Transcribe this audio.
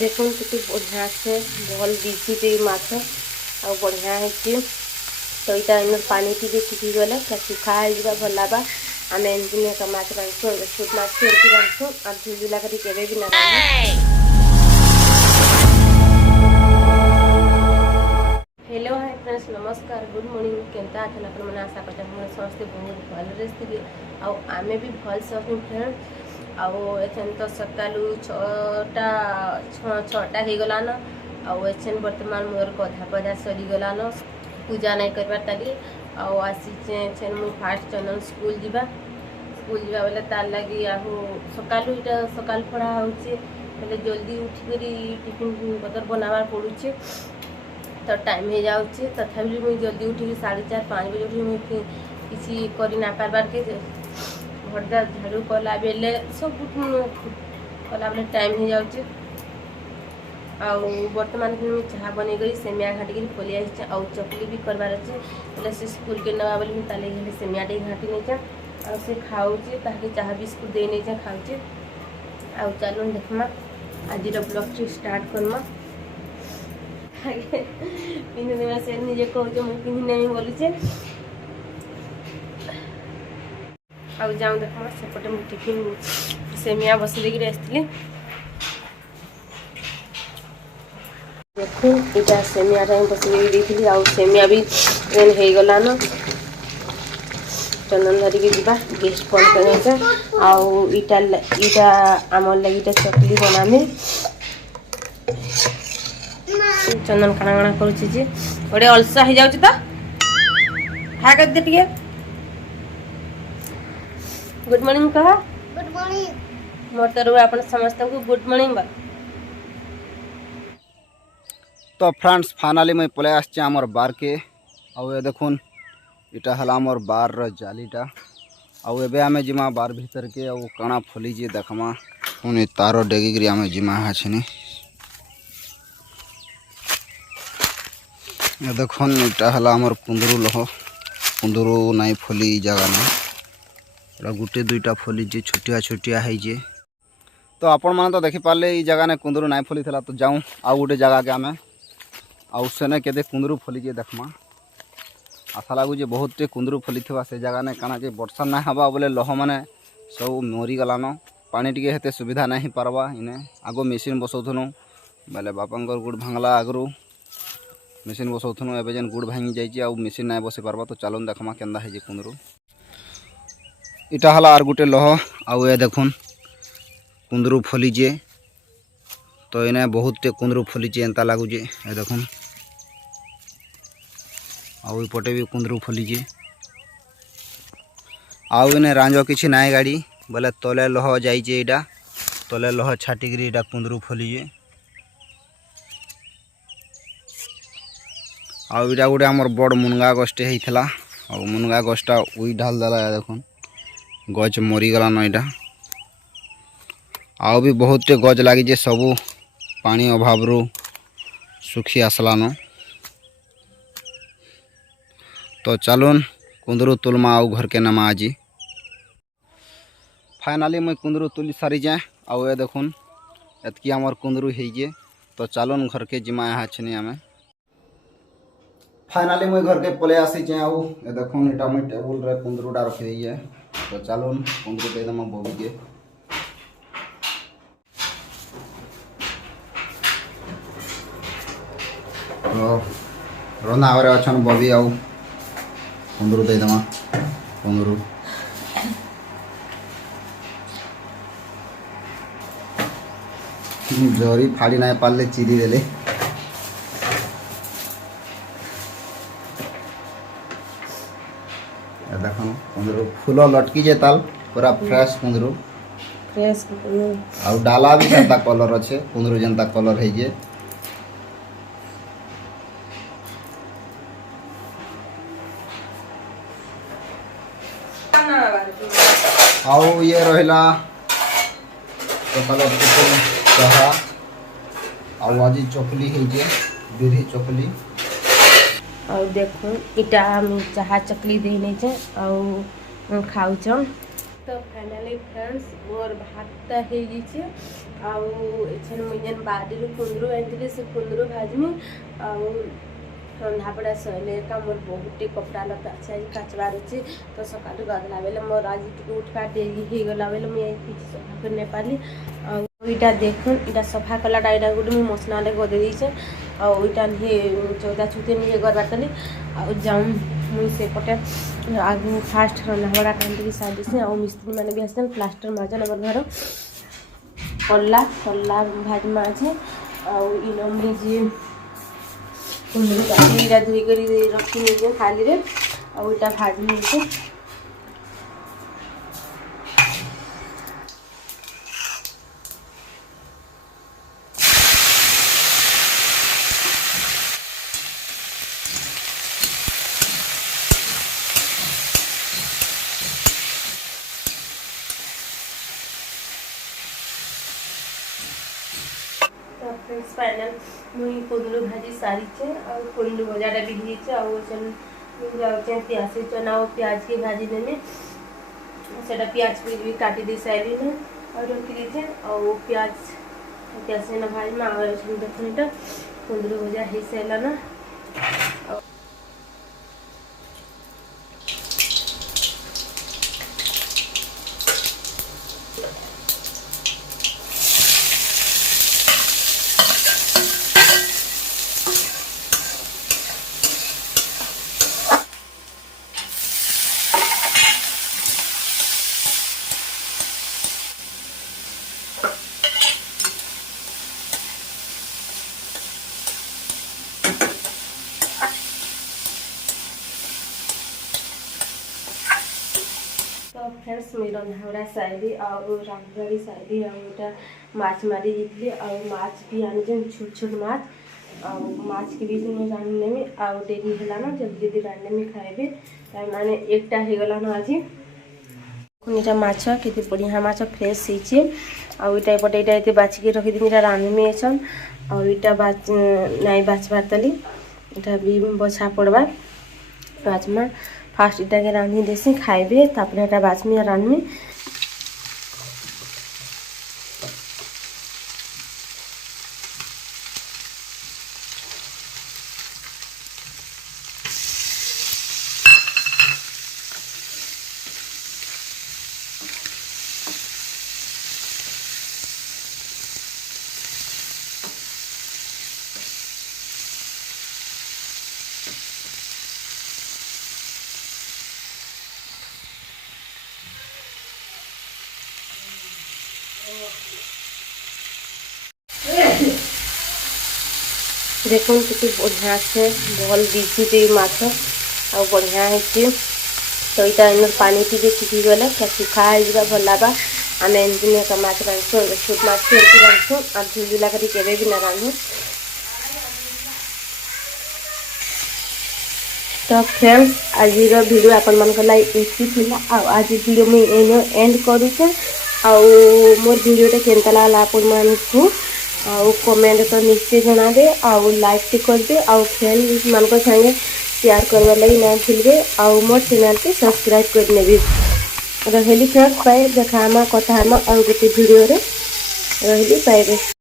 देखो कितनी बढ़िया से भल दिशे माछ आ बढ़िया है। तो यहाँ इन पानी टी सुखी गले पूरा सुखा हो भल बा आम एमती माछ रांधु छोट माछ एमती रांधु आ धुला कर केवे भी ना हेलो हाय फ्रेंड्स नमस्कार गुड मॉर्निंग केनता अथन अपन मैंने आशा करते हैं समस्ते बहुत भल थे आम भी भल से फ्रेंड्स आन तो सकालू छटा हो गलान आन बर्तमान मोर गधा पधा सरीगलान पूजा नहीं करवार ताली आसी मुझे फास्ट चंदन स्कूल जावा बोले तार लगी सकालू यहाँ सकाल पढ़ा होले जल्दी उठिक टिफिन पतर बनावार पड़ुचे तो टाइम हो जाऊँगी तथापि मुझे जल्दी उठिक 4:30-5 बजे उठी मुझे किसी करना पार्बार के घरदा झाड़ू कला बेले सब कला बेले टाइम हो जाऊँगी बर्तमान मुझे चाह बनईक सेमिया घाटिक पलि आ चकली भी करवार अच्छे बोले से स्कूल के नवा बोली मुझे ताले सेमिया टे घाटी नहीं जा से खाऊे ताकि चाह बिस्कुट दे नहीं जा खाऊे आ चलो देखमा आज ब्लॉग स्टार्ट करमा पिंधे से निजे कहूँ मुझे पिंधि बोलुचे आ जाऊँ देख सेपटे मुझे टिफिन सेमिया बस देकर आसती देखो यहाँ सेमिया बस देती आ सेमिया भी हो गलान चंदन धरिकी जा गेस्ट फोन कर आईटा आमर लगे चकली बनामे चंदन काना काना करुचे जे गोटे अलसा हो जाऊँ तो खा कर दे टे गुड मॉर्निंग कह गुड मॉर्निंग मोर तरफ आप समस्त को गुड मॉर्निंग बा तो फ्रेंड्स फाइनाली मैं पलै आसचे आमर बार के आउ देखुन इटा हला आमर बार जालीटा आउ एबे आमे जिमा बार भीतर के आउ काना फली जे देखमा पुनी तारो डेगिग्री आमे जिमा हाछनी ये देखुन इटा हला आमर कुंदरू लह कुंदरू नाई फली जगह ना गुटे दुईटा फली जे छोटिया छोटिया है जे तो आपण माने तो देखि पाले ई जगह ने कुंदरू नाई फली थला तो जाऊँ आउ गोटे जगह के आमे आउ सेने केदे कुंदरू फली जे देखमा आशा लगुचे बहुत कुंदरू फली थवा से जगह ने काना जे वर्षा ना हवा बोले लह माने सब मरी गलान पानी टिके हेते सुविधा नहीं पारबा इने आगो मेसीन बसौथुनु बोले बापांकर गुड़ भांगला आगरू मेसीन बसौथुनु एबे जेन गुड़ भांगी जाइए आउ मेसीन ना बसई पारबा तो चलन देखमा केंदा है जे कुंदरू इटा हला आर गुटे लह आउ ए देखुन कुंदरू फली जे तो इने बहुत कुंदरू फली जे एंता लागुचे ए देखुन आउ पटे भी कुंदरू फलीजे आउ इने रांझ किसी नाई गाड़ी बोले तले लह जाइए इटा तले लह छाटिकी इटा कुंदरू फलीजे आउ इटा गोटे आमर बड़ मुनगा गछटे होता आ मुनगा गछटा उई ढाल देला देखुन गछ मरीगला न इटा आउ भी बहुत गछ लगी सबू पानी अभाव सुखी आसलान तो चलून कुंदरू तुलमा आउ घर के नमा आज फाइनाली मुई कुंदरू तुली सारी जाए आउ ए देखुन एतकी आमर कुंदरू है तो चलून घर के जिमा यहाँ छे आमे फाइनाली मुई घर के पले आसी जाए आउ ए देखुन इटा मुई टेबुल रे कुंदरूटा रखी दी तो चलून कुंदरू दे दमा बबी के तो रंधा घरे अच्छन बबी आउ कुंदरू दे दमा कुंदरू जरी फाड़ी ना पारे चिरी देले देख कुंदरू फूल लटकी जे ताल पूरा फ्रेश कुंदरू फ्रेश आउ डाला भी जनता कलर अच्छे कुंदरू जनता कलर है जे आउ ये रहिला सकाल चाह आउ आज चकली है बिरी चकली और देखो इटा चाह चकली दे नहीं खाऊ तो फाइनाली फ्रेंड्स मोर भात हो आछन मुझे बाड़ी कुंदरू आनी से कुंदरू भाजमी रंधापड़ा सैले का मोर बहुत कपड़ा लता अच्छे आज काचबार अच्छे तो सका गाधला बेले मोर आज उठवा डेरी हो गला बेले मुझे किसी सफा कर नहीं पाली आईटा देख इटा सफा कलाटा यहाँ गोटे मुझे मसला गदे देचे आईटा चौदा छुते नहीं गरबार तली जाऊँ मुई सेपटे आगे फास्ट रंधापड़ा टाइम सारी आ मिस्त्री मैंने भी आसन प्लास्टर मार्जन आम घर कला कला भाजमा अच्छे आम जी कुंदरू काटा धोईक रखी नहीं थाली रे आईटा भाजमी फ्रेंड्स फाइनल मुई कुंदरू भाजी सारी और कुंदरू भजाटा भी होइछे और जाऊँ प्याज चना और प्याज की भाजी में से प्याज भी काटी दी सारी और रखी दीचे और प्याज प्याज ना भाजी में देखो कुंदरू भजा हो सारा ना तो फ्रेंड्स मुझे रंधापड़ा साइली और रामपुरी साइली और माछ मारी जीतली और माछ भी आने छोट छोट माछ और माछ के बीच में रांधने में और डेरी है ना जल्दी जल्दी रांधने में खाए माने एक होगला ना आज इटा माछ के बढ़िया माछ फ्रेश होटा पटे ये बाचिक रखी रांधे में एसन और इटा नाई बाछबार तली इटा भी बछा पड़वा बाजमा फास्ट इटा के रांधि देसी खाइबे तापर इटा बाजमी रांधमी देखो कितनी बढ़िया से भल दिशुचे माछ आ बढ़िया है तो यहाँ पानी टी सुखी गले क्या सुखा हो भल बा आम एमती माछ रांधु छोट माछ रांधु आ झुलझुला कर केवे भी ना रांधु तो फ्रेंड्स आज वीडियो आपण मन एति आज वीडियो मुझे एंड करुचे मोर वीडियोटा केनता लागला आपण मानकु आउ कमेंट तो निश्चय जनाबे आउ लाइक टी करबे आउ फ्रेंड मान को संगे शेयर करवा लगी ना भूलबे आउ मोर चैनल के सब्सक्राइब कर नेबे रहली फ्रेंड्स बाय देखामा कथामा और गोटे वीडियो रे रहली बाय बाय।